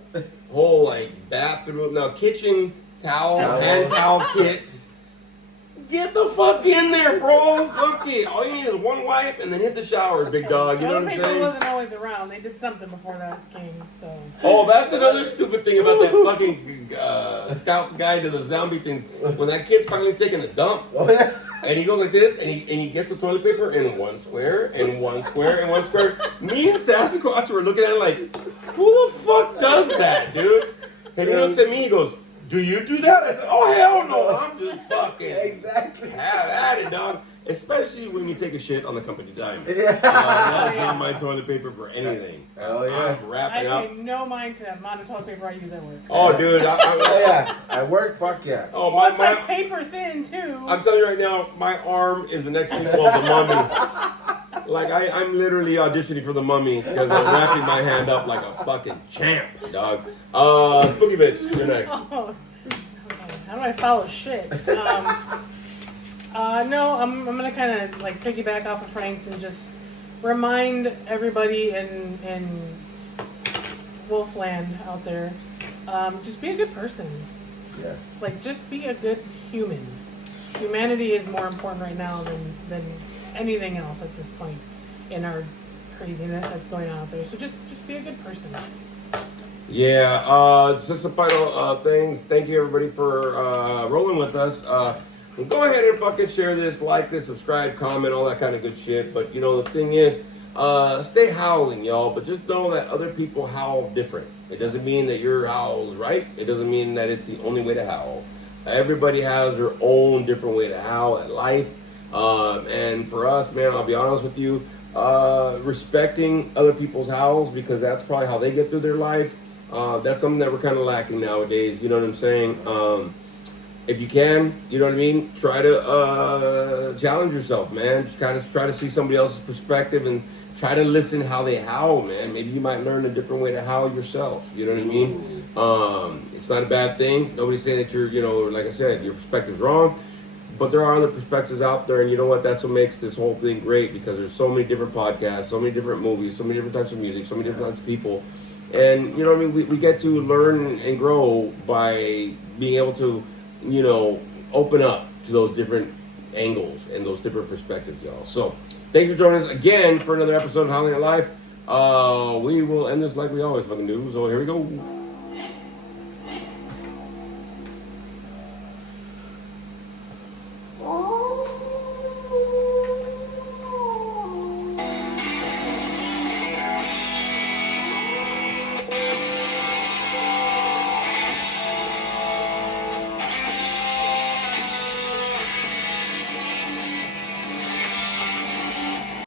like bathroom, kitchen towel, hand towel kits. Get the fuck in there, bro. Fuck it. All you need is one wipe and then hit the shower, big dog. You know what I'm saying? Toilet paper wasn't always around. They did something before that came, so. Oh, that's another stupid thing about that fucking Scout's Guide to the Zombie things. When that kid's finally taking a dump, and he goes like this, and he gets the toilet paper in one square, and one square, and one square. Me and Sasquatch were looking at it like, who the fuck does that, dude? And he looks at me, he goes, do you do that? I said, oh, hell no, I'm just fucking Exactly. have at it, dog. especially when you take a shit on the company dime. Yeah. That's not my toilet paper for anything. Hell yeah. I'm I wrapping up. pay no mind to the amount of toilet paper I use at work. Oh, dude. Oh, yeah. At work, fuck yeah. Oh, Well, my, it's like paper thin too. I'm telling you right now, my arm is the next sequel of The Mummy. Like, I'm literally auditioning for The Mummy because I'm wrapping my hand up like a fucking champ, dog. Spooky Bitch, you're next. Oh, okay. How do I follow shit? No, I'm gonna kind of like piggyback off of Frank's and just remind everybody in Wolfland out there, just be a good person. Yes. Like, just be a good human. Humanity is more important right now than anything else at this point in our craziness that's going on out there. So just be a good person. Yeah, just some final things. Thank you, everybody, for rolling with us. Go ahead and fucking share this, like this, subscribe, comment, all that kind of good shit. But, you know, the thing is, stay howling, y'all. But just know that other people howl different. It doesn't mean that your howl's right. It doesn't mean that it's the only way to howl. Everybody has their own different way to howl at life. And for us, man, I'll be honest with you, respecting other people's howls, because that's probably how they get through their life. That's something that we're kind of lacking nowadays. You know what I'm saying? If you can, you know what I mean, try to challenge yourself, man. Just kind of try to see somebody else's perspective and try to listen how they howl, man. Maybe you might learn a different way to howl yourself. You know what I mean? It's not a bad thing. Nobody's saying that you're, you know, like I said, your perspective's wrong. But there are other perspectives out there, and you know what? That's what makes this whole thing great, because there's so many different podcasts, so many different movies, so many different types of music, so many different types of people. And, you know what I mean? We get to learn and grow by being able to, you know, open up to those different angles and those different perspectives, y'all. So, thank you for joining us again for another episode of Howling at Life. We will end this like we always fucking do. So, here we go.